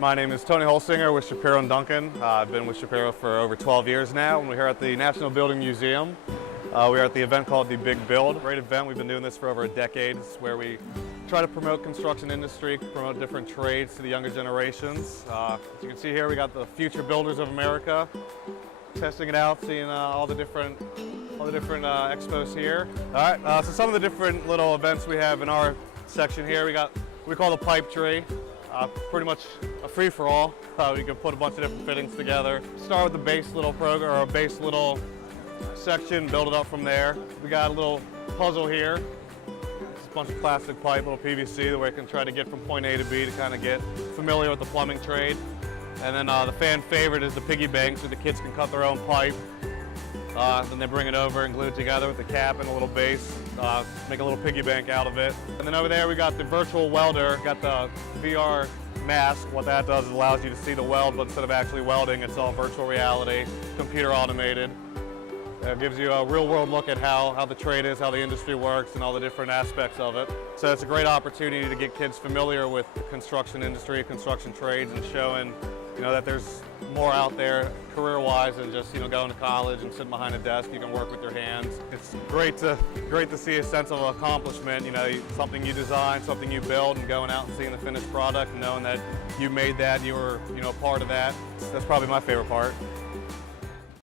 My name is Tony Holsinger with Shapiro Duncan. I've been with Shapiro for over 12 years now, and we're here at the National Building Museum. We're at the event called the Big Build. Great event. We've been doing this for over a decade. It's where we try to promote construction industry, promote different trades to the younger generations. As you can see here, we got the future builders of America testing it out, seeing all the different expos here. All right, so some of the different little events we have in our section here, we call the pipe tree. Pretty much a free-for-all. You can put a bunch of different fittings together. Start with the base little program, or a base little section, build it up from there. We got a little puzzle here. It's a bunch of plastic pipe, little PVC, where you can try to get from point A to B to kind of get familiar with the plumbing trade. And then the fan favorite is the piggy bank, so the kids can cut their own pipe. Then they bring it over and glue it together with the cap and a little base, make a little piggy bank out of it. And then over there we got the virtual welder, got the VR mask. What that does is allows you to see the weld, but instead of actually welding, it's all virtual reality, computer automated. It gives you a real world look at how the trade is, how the industry works, and all the different aspects of it. So it's a great opportunity to get kids familiar with the construction industry, construction trades, and showing that there's more out there career-wise than just going to college and sitting behind a desk. You can work with your hands. It's great to see a sense of accomplishment. Something you design, something you build, and going out and seeing the finished product, and knowing that you made that, you were part of that. That's probably my favorite part.